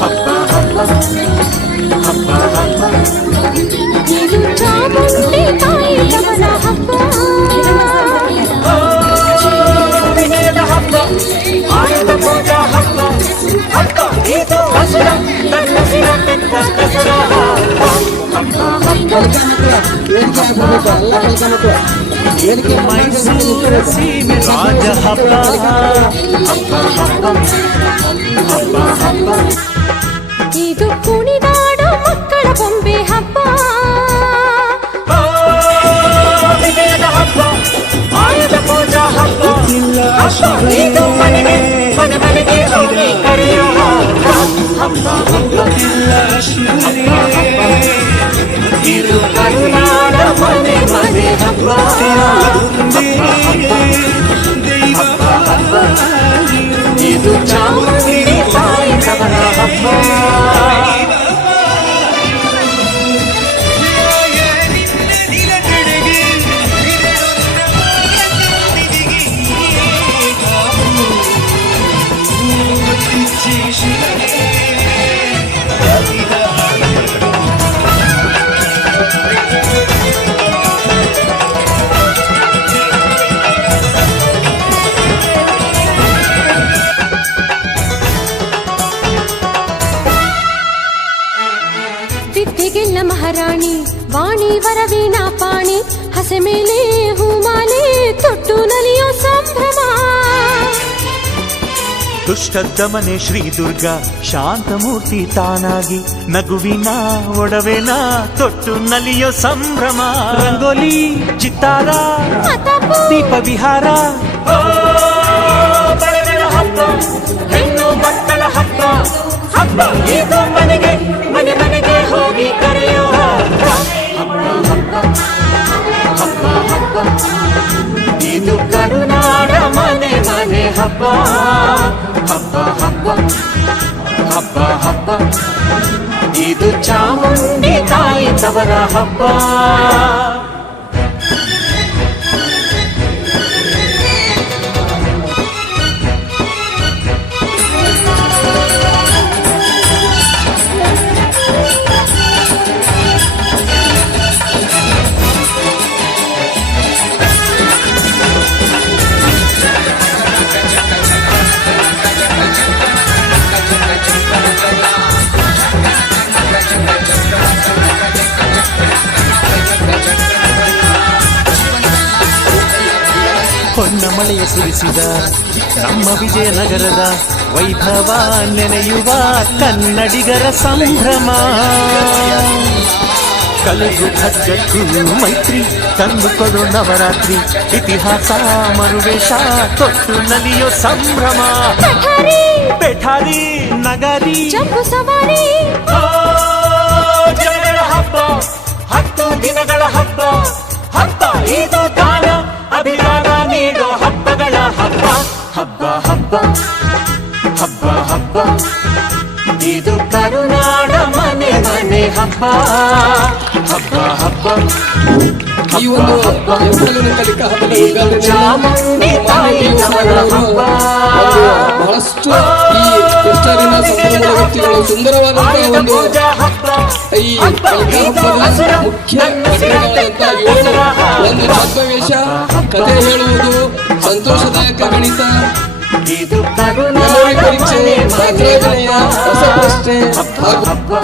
ಹಬ್ಬ ಹಬ್ಬ ಹಬ್ಬ ಹಬ್ಬ ಇದು ಚಾಮುಂಡಿ ತಾಯಿ ತವರ ಹಬ್ಬ. ವಿಜಯದ ಹಬ್ಬ, ಆಯುಧ ಪೂಜಾ ಹಬ್ಬ, ಹಬ್ಬ ಇದು ಹಸುರ ತನ್ನಸಿರ ತೆತ್ತ ದಸರಾ ಹಬ್ಬ ಹಬ್ಬ ಮೈಸೂರ ಸೀಮೆ ರಾಜ ಹಬ್ಬ ಹಬ್ಬ ಹಬ್ಬ ಹಬ್ಬ ಹಬ್ಬ ಇದು ಕುಣಿದಾಡೋ ಮಕ್ಕಳ ಬೊಂಬೆ ಹಬ್ಬ. ವಿಜಯದ ಹಬ್ಬ, ಆಯುಧ ಪೂಜಾ ಹಬ್ಬ, ಹಬ್ಬ ಇದು ಮನೆಗೆ ಮನೆ ಮನೆಗೆ ಹೋಗಿ ಕರೆಯೋ ಹಬ್ಬ ಹಬ್ಬ ಇದು ಕರುನಾಡ ಮನೆ ಮನೆ ಹಬ್ಬ ಹಬ್ಬ ಹಬ್ಬ ಇದು ಚಾಮುಂಡಿ ತಾಯಿ ತವರ ಹಬ್ಬ. ವಿದ್ಯೆಗೆಲ್ಲ ಮಹಾರಾಣಿ ವಾಣಿ ವರವೀಣಾ ಪಾಣಿ, ಹಸೆ ಮೇಲೆ ಹೂಮಾಲೆ ತೊಟ್ಟು ನಲಿಯೋ ಸಂಭ್ರಮ. ದುಷ್ಟ ದಮನೆ ಶ್ರೀ ದುರ್ಗಾ ಶಾಂತಮೂರ್ತಿ ತಾನಾಗಿ ನಗುವಿನ ಒಡವೆನ ತೊಟ್ಟು ನಲಿಯೋ ಸಂಭ್ರಮ. ರಂಗೋಲಿ ಚಿತ್ತಾರ ದೀಪ ವಿಹಾರ, ಬಳೆಗಳ ಹಬ್ಬ ಹೆಣ್ಣು ಮಕ್ಕಳ ಹಬ್ಬ ಹಬ್ಬ ಇದು ಮನೆಗೆ ಮನೆ ಮನೆಗೆ ಹೋಗಿ ಕರೆಯೋ ಹಬ್ಬ ಹಬ್ಬ ಹಬ್ಬ ಹಬ್ಬ ಇದು ಕರುನಾಡ ಮನೆ ಮನೆ ಹಬ್ಬ ಹಬ್ಬ ಹಬ್ಬ ಹಬ್ಬ ಹಬ್ಬ ಇದು ಚಾಮುಂಡಿ ತಾಯಿ ತವರ ಹಬ್ಬ. ಹೊನ್ನ ಮಳೆಯ ಸುರಿಸಿದ ನಮ್ಮ ವಿಜಯನಗರದ ವೈಭವ ನೆನೆಯುವ ಕನ್ನಡಿಗರ ಸಂಭ್ರಮ. ಕಲೆಗೂ ಖಡ್ಗಕ್ಕೂ ಮೈತ್ರಿ ತಂದುಕೊಡು ನವರಾತ್ರಿ, ಇತಿಹಾಸ ಮರುವೇಷ ತೊಟ್ಟು ನಲಿಯೋ ಸಂಭ್ರಮ. ಪೆಠಾರಿ ನಗರಿ ಜಂಬೂ ಸವಾರಿ ಜನಗಳ ಹಬ್ಬ, 10 ದಿನಗಳ ಹಬ್ಬ ಹಬ್ಬ ಇದು ದಾನ ಅಭಿದಾನ ನೀಡೋ ಹಬ್ಬಗಳ ಹಬ್ಬ ಹಬ್ಬ ಹಬ್ಬ ಹಬ್ಬ ಹಬ್ಬ ಇದು ಕರುನಾಡ ಮನೆ ಮನೆ ಹಬ್ಬ ಹಬ್ಬ ಹಬ್ಬ ಈ ಒಂದು ಕಲಿಕಾ ಹಬ್ಬದ ಚಾಮುಂಡಿ ತಾಯಿ ತವರ ಹಬ್ಬ. ಬಹಳಷ್ಟು ಈ ಎಷ್ಟರಿನ ಸಂಭ್ರಮದ ವ್ಯಕ್ತಿಗಳು ಸುಂದರವಾದಂತಹ ಒಂದು ಈ ಕಲಿಕಾ ಹಬ್ಬದ ಮುಖ್ಯ ಘಟನೆಗಳಂತ ಒಂದು ಛದ್ಮವೇಷ, ಕಥೆ ಹೇಳುವುದು, ಸಂತೋಷದಾಯಕ ಗಣಿತ, ಮೆಮೊರಿ ಪರೀಕ್ಷೆ, ಮಾತ್ರಾಜನೆಯ ರಸಪ್ರಶ್ನೆ ಹಾಗೂ